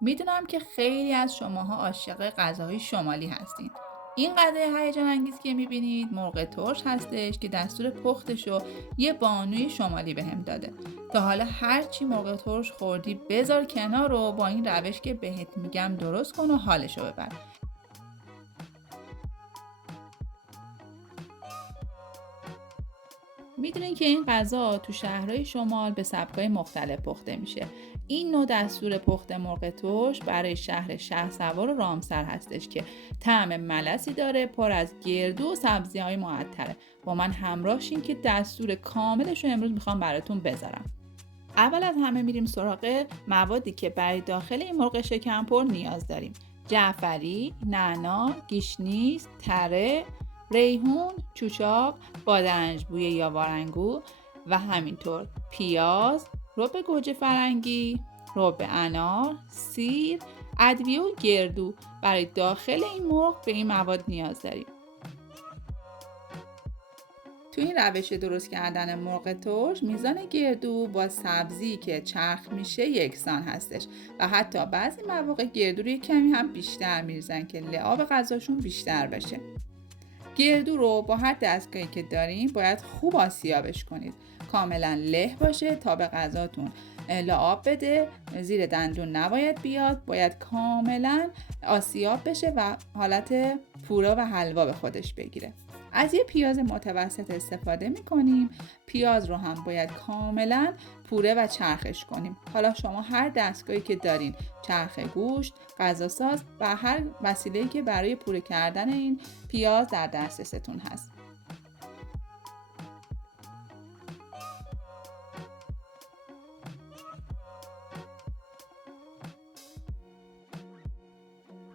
میدونم که خیلی از شماها عاشق غذاهای شمالی هستین. این غذای هیجان انگیز که میبینید مرغ ترش هستش که دستور پختشو یه بانوی شمالی بهم داده. تا حالا هرچی مرغ ترش خوردی بذار کنار و با این روش که بهت میگم درست کن و حالشو ببر. میدونین که این غذا تو شهرهای شمال به سبکای مختلف پخته میشه. این نوع دستور پخت مرغ ترش برای شهر شهرسوار و رامسر هستش که طعم ملسی داره، پر از گردو و سبزی‌های معطره. با من همراه شین که دستور کاملش رو امروز میخوام براتون بذارم. اول از همه میریم سراغ موادی که برای داخل این مرغ شکمپر نیاز داریم. جعفری، نعنا، گیشنیز، تره، ریحون، چوچاق، بادنجبوی یا وارنگو و همینطور پیاز، رب گوجه فرنگی، رب انار، سیر، ادویه و گردو. برای داخل این مرغ به این مواد نیاز داریم. تو این روش درست کردن مرغ ترش میزان گردو با سبزی که چرخ میشه یکسان هستش و حتی بعضی مواقع گردو رو کمی هم بیشتر میریزن که لعاب غذاشون بیشتر بشه. گردو رو با هر دستگاهی که داریم باید خوب آسیابش کنید، کاملا له باشه تا به غذاتون لعاب بده، زیر دندون نباید بیاد، باید کاملا آسیاب بشه و حالت پورا و حلوا به خودش بگیره. از یه پیاز متوسط استفاده میکنیم. پیاز رو هم باید کاملا پوره و چرخش کنیم. حالا شما هر دستگاهی که دارین، چرخ گوشت، غذاساز و هر وسیله‌ای که برای پوره کردن این پیاز در دسترستون هست.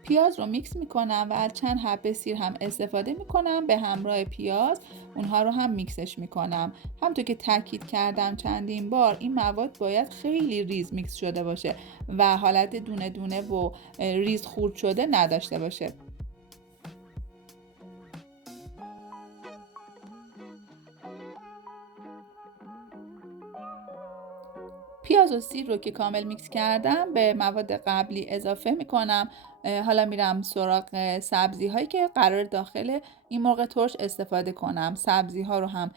پیاز رو میکس میکنم و از چند حبه سیر هم استفاده میکنم به همراه پیاز، اونها رو هم میکسش میکنم. همونطور که تاکید کردم چندین بار، این مواد باید خیلی ریز میکس شده باشه و حالت دونه دونه و ریز خورد شده نداشته باشه. پیاز و سیر رو که کامل میکس کردم به مواد قبلی اضافه میکنم. حالا میرم سراغ سبزی هایی که قرار داخل این مرغ ترش استفاده کنم. سبزی ها رو هم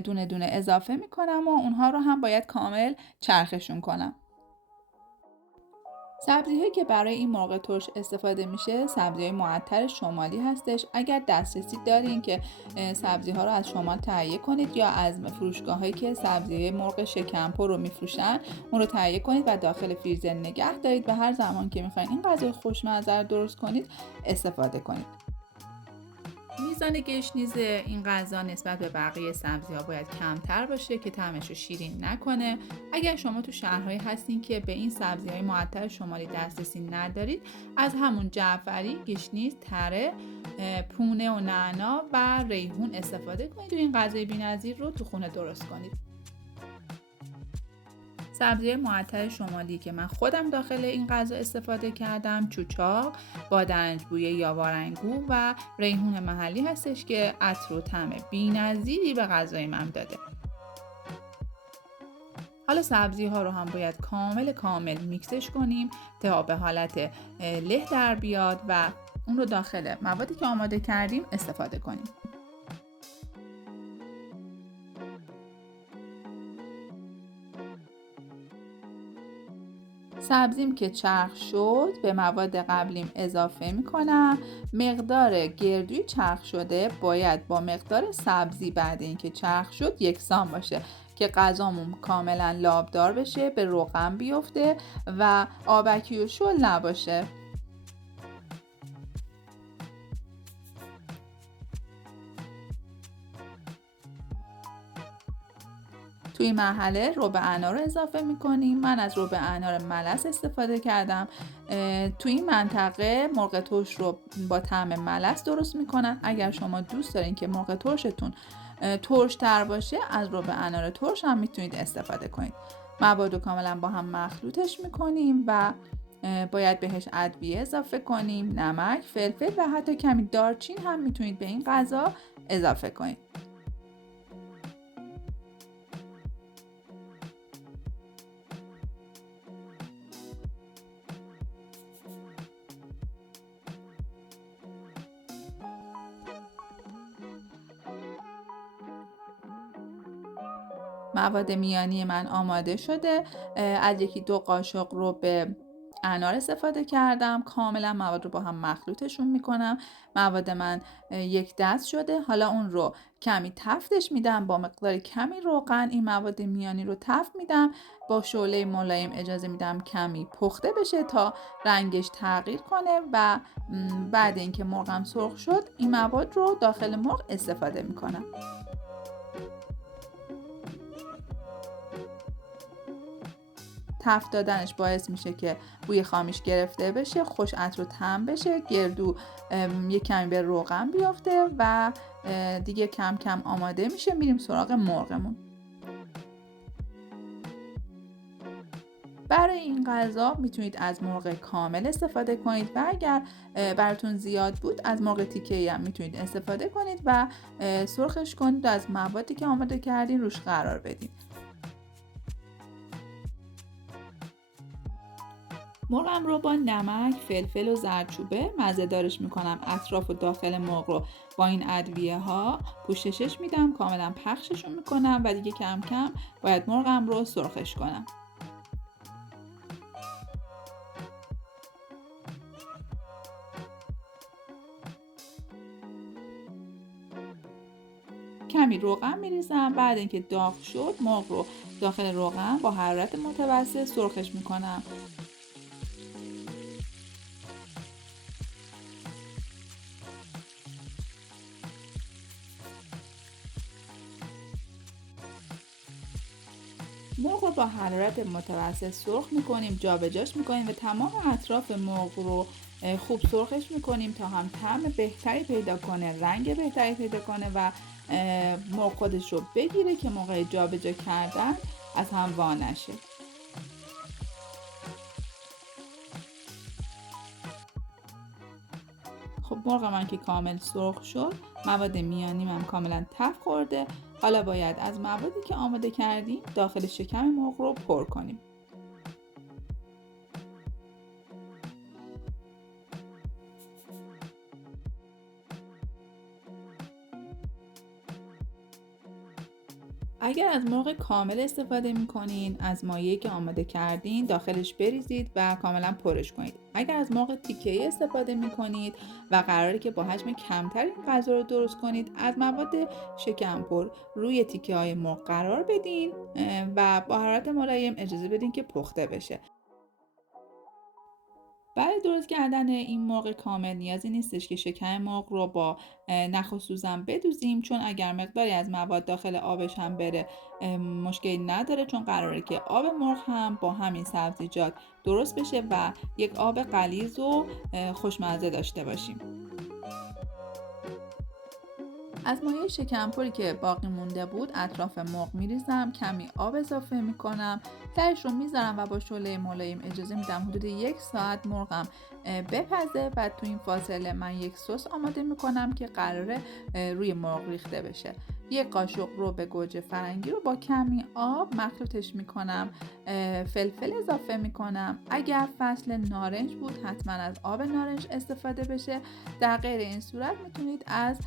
دونه دونه اضافه میکنم و اونها رو هم باید کامل چرخشون کنم. سبزی‌هایی که برای این مرغ ترش استفاده میشه سبزی‌های معطر شمالی هستش. اگر دسترسی دارین که سبزی‌ها رو از شمال تهیه کنید یا از فروشگاه‌هایی که سبزی مرغ شکمپر رو میفروشن اون رو تهیه کنید و داخل فریزر نگه دارید و هر زمان که میخواین این غذای خوشمزه رو درست کنید استفاده کنید. میزان گشنیز این غذا نسبت به بقیه سبزی‌ها باید کمتر باشه که طعمش رو شیرین نکنه. اگر شما تو شهرهایی هستین که به این سبزی‌های معطر شمالی دسترسی ندارید، از همون جعفری، گشنیز، تره، پونه و نعنا و ریحون استفاده کنید و این غذای بی‌نظیر رو تو خونه درست کنید. سبزی معطر شمالی که من خودم داخل این غذا استفاده کردم چوچاق، بادنجبوی یا وارنگو و ریحون محلی هستش که عطر و طعم بی‌نظیری به غذای من داده. حالا سبزی ها رو هم باید کامل میکسش کنیم تا به حالت له در بیاد و اون رو داخل موادی که آماده کردیم استفاده کنیم. سبزیم که چرخ شد به مواد قبلیم اضافه میکنم. مقدار گردوی چرخ شده باید با مقدار سبزی بعد اینکه چرخ شد یکسان باشه که غذامون کاملا لابدار بشه، به روغن بیفته و آبکی و شل نباشه. توی این مرحله رب انار رو اضافه میکنیم. من از رب انار ملس استفاده کردم. توی این منطقه مرغ ترش رو با طعم ملس درست میکنن. اگر شما دوست دارین که مرغ ترشتون ترش تر باشه از رب انار ترش هم میتونید استفاده کنید. مواد رو کاملا با هم مخلوطش میکنیم و باید بهش ادویه اضافه کنیم، نمک، فلفل و حتی کمی دارچین هم میتونید به این غذا اضافه کنید. مواد میانی من آماده شده. از 1-2 قاشق رو به انار استفاده کردم. کاملا مواد رو با هم مخلوطشون میکنم. مواد من 1 دست شده. حالا اون رو کمی تفتش میدم. با مقدار کمی روغن این مواد میانی رو تفت میدم. با شعله ملایم اجازه میدم کمی پخته بشه تا رنگش تغییر کنه و بعد اینکه مرغم سرخ شد این مواد رو داخل مرغ استفاده میکنم. تفت دادنش باعث میشه که بوی خامیش گرفته بشه، خوش عطر و طعم بشه، گردو یه کمی به روغن بیفته و دیگه کم کم آماده میشه. میریم سراغ مرغمون. برای این غذا میتونید از مرغ کامل استفاده کنید و اگر براتون زیاد بود از مرغ تیکه‌ای هم میتونید استفاده کنید و سرخش کنید و از موادی که آماده کردین روش قرار بدید. مرغم رو با نمک، فلفل و زردچوبه مزه دارش میکنم. اطراف و داخل مرغ رو با این ادویه ها پوششش میدم، کاملا پخششون میکنم و دیگه کم کم باید مرغم رو سرخش کنم. کمی روغن میریزم. بعد اینکه داغ شد مرغ رو داخل روغن با حرارت متوسط سرخش میکنم. مرغ رو با حرارت متوسط سرخ میکنیم، جابجاش میکنیم و تمام اطراف مرغ رو خوب سرخش میکنیم تا هم طعم بهتری پیدا کنه، رنگ بهتری پیدا کنه و مرغ خودش رو بگیره که موقع جابجا کردن از هم وا نشه. خب مرغ من که کامل سرخ شد، مواد میانیم هم کاملا تفت خورده. حالا باید از موادی که آماده کردیم داخل شکم مرغ رو پر کنیم. اگر از مرغ کامل استفاده میکنین از مایعی که آماده کردین داخلش بریزید و کاملا پرش کنید. اگر از مرغ تیکه‌ای استفاده میکنید و قراره که با حجم کمتر این غذا رو درست کنید از مواد شکم پر روی تیکه های مرغ قرار بدین و با حرارت ملایم اجازه بدین که پخته بشه. برای درست کردن این مرغ کامل نیازی نیستش که شکم مرغ رو با نخ و سوزن بدوزیم، چون اگر مقداری از مواد داخل آبش هم بره مشکلی نداره، چون قراره که آب مرغ هم با همین سبزیجات درست بشه و یک آب غلیظ و خوشمزه داشته باشیم. از مایع شکمپری که باقی مونده بود اطراف مرغ میریزم، کمی آب اضافه میکنم، تهش رو میذارم و با شعله ملایم اجازه میدم حدود 1 ساعت مرغم بپزه. و تو این فاصله من یک سس آماده میکنم که قراره روی مرغ ریخته بشه. 1 قاشق رب گوجه فرنگی رو با کمی آب مخلوطش میکنم، فلفل اضافه میکنم. اگر فصل نارنج بود حتما از آب نارنج استفاده بشه، در غیر این صورت میتونید از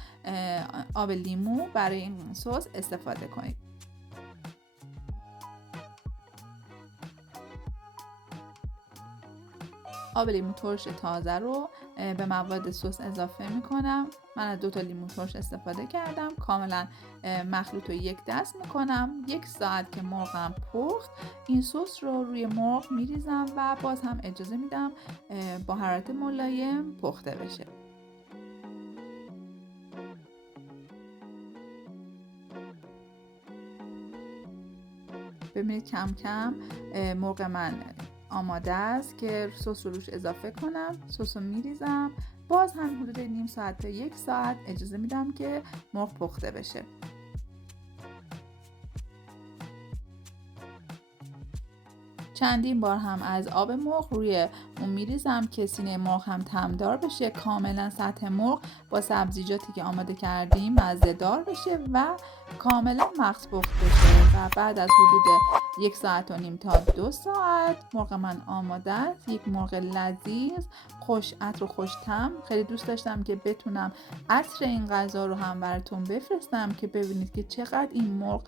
آب لیمو برای این سس استفاده کنید. آب لیمو ترش تازه رو به مواد سس اضافه میکنم. من از 2 تا لیمو ترش استفاده کردم. کاملا مخلوط رو 1 دست میکنم. 1 ساعت که مرغم پخت این سس رو روی مرغ میریزم و باز هم اجازه میدم با حرارت ملایم پخته بشه. ببینید کم کم مرغ من آماده است که سس رو روش اضافه کنم. سس رو میریزم، باز هم حدود نیم ساعت تا 1 ساعت اجازه میدم که مرغ پخته بشه. چندین بار هم از آب مرغ روی اون میریزم که سینه مرغ هم طعمدار بشه، کاملا سطح مرغ با سبزیجاتی که آماده کردیم مزه دار بشه و کاملا مغز پخته شه و بعد از حدود 1.5 ساعت تا 2 ساعت مرغ من آماده است. یک مرغ لذیذ، خوش عطر و خوش طعم. خیلی دوست داشتم که بتونم عطر این غذا رو هم براتون بفرستم که ببینید که چقدر این مرغ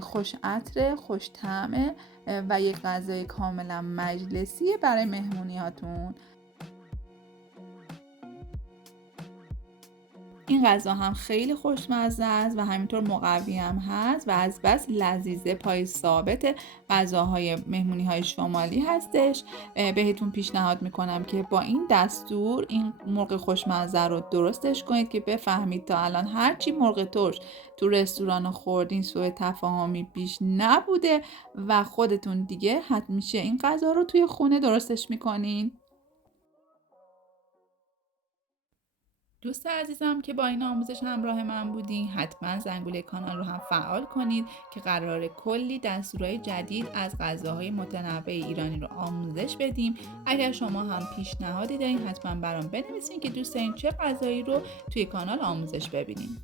خوش عطر، خوش طعمه و یک غذای کاملا مجلسیه برای مهمونیاتون. این غذا هم خیلی خوشمزه است و همینطور مقوی هم هست و از بس لذیذه پای ثابت غذاهای مهمونی‌های شمالی هستش. بهتون پیشنهاد میکنم که با این دستور این مرغ خوشمزه رو درستش کنید که بفهمید تا الان هرچی مرغ ترش تو رستوران خوردین سوء تفاهمی بیش نبوده و خودتون دیگه حتمیشه این غذا رو توی خونه درستش میکنین. دوست عزیزم که با این آموزش همراه من بودین، حتما زنگوله کانال رو هم فعال کنید که قراره کلی دستورهای جدید از غذاهای متنوع ایرانی رو آموزش بدیم. اگر شما هم پیشنهادی دارین حتما برام بنویسین که دوست دارین چه غذایی رو توی کانال آموزش ببینین.